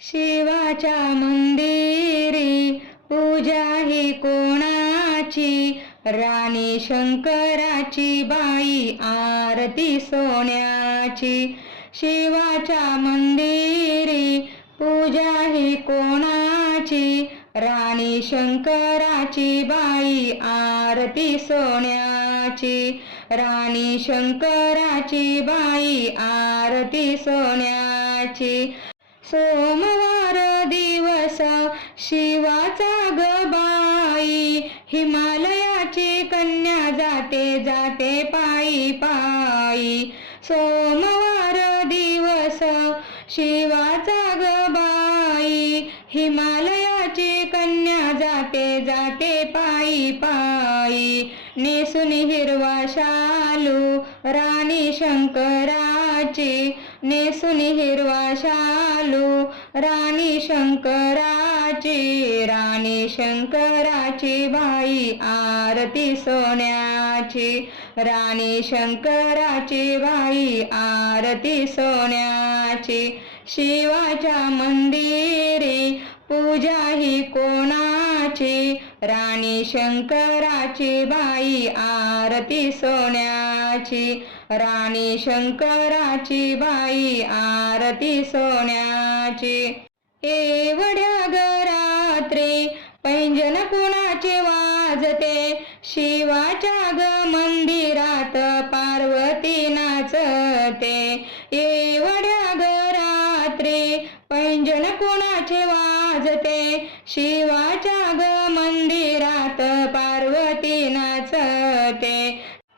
शिवाच्या मंदिरी पूजा ही कोणाची? राणी शंकराची बाई आरती सोन्याची. शिवाच्या मंदिरी पूजा ही कोणाची? राणी शंकराची बाई आरती सोन्याची. राणी शंकराची बाई आरती सोन्याची. सोमवार दिवस शिवाचा ग बाई, हिमालयाची कन्या जाते जाते पायी पायी. सोमवार दिवस शिवाचा ग बाई, हिमालयाची कन्या जाते जाते पायी पायी. नेसून हिरवा शालू राणी शंकराची, नेसून हिरवा शालू राणी शंकराची. राणी शंकराची बाई आरती सोन्याची. राणी शंकराची बाई आरती सोन्याची. शिवाच्या मंदिरी पूजा ही कोणाची? राणी शंकराची बाई आरती सोन्याची. राणी शंकराची बाई आरती सोन्याची. एवढ्या ग रात्री पैंजण कुणाचे वाजते? शिवाच्या ग मंदिरात पार्वती नाचते. एवढ्या ग रात्री पैंजण कुणाचे वाजते? शिवाच्या ग मंदिरात पार्वती नाचते.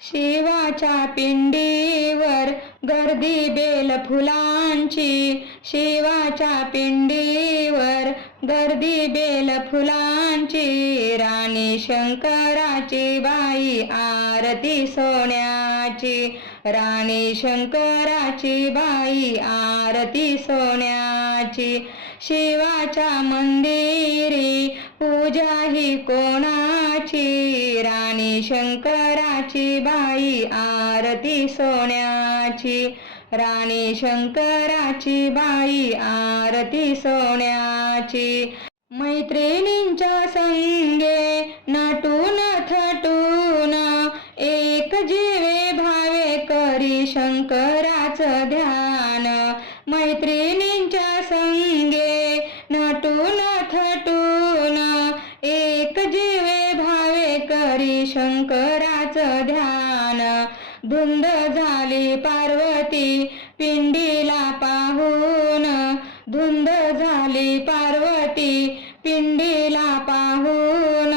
शिवाच्या पिंडीवर गर्दी बेल फुलांची. शिवाच्या पिंडीवर गर्दी बेल फुलांची. राणी शंकराची बाई आरती सोन्याची. राणी शंकराची बाई आरती सोन्याची. शिवाच्या मंदिरी पूजा ही कोणाची? राणी शंकराची बाई आरती सोन्याची. राणी शंकराची बाई आरती सोन्याची. मैत्रिणींच्या संगे नटून थटून एक जीवे भावे करी शंकराचं ध्यान. मैत्रिणींच्या संगे नटून थटून एक जीवे भावे करी शंकराचं ध्यान. धुंद झाली पार्वती पिंडीला पाहून. धुंद झाली पार्वती पिंडीला पाहून.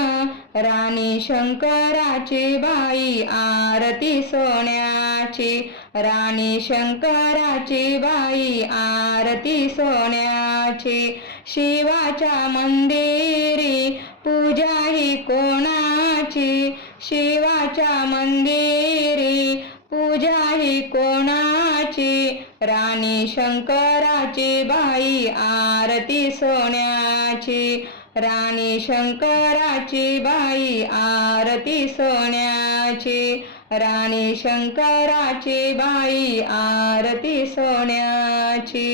राणी शंकराची बाई आरती सोन्याची. राणी शंकराची बाई आरती सोन्याची. शिवाच्या मंदिरी पूजा ही कोणाची? शिवाच्या मंदिरी पूजा ही कोणाची? राणी शंकराची बाई आरती सोन्याची. राणी शंकराची बाई आरती सोन्याची. राणी शंकराची बाई आरती सोन्याची.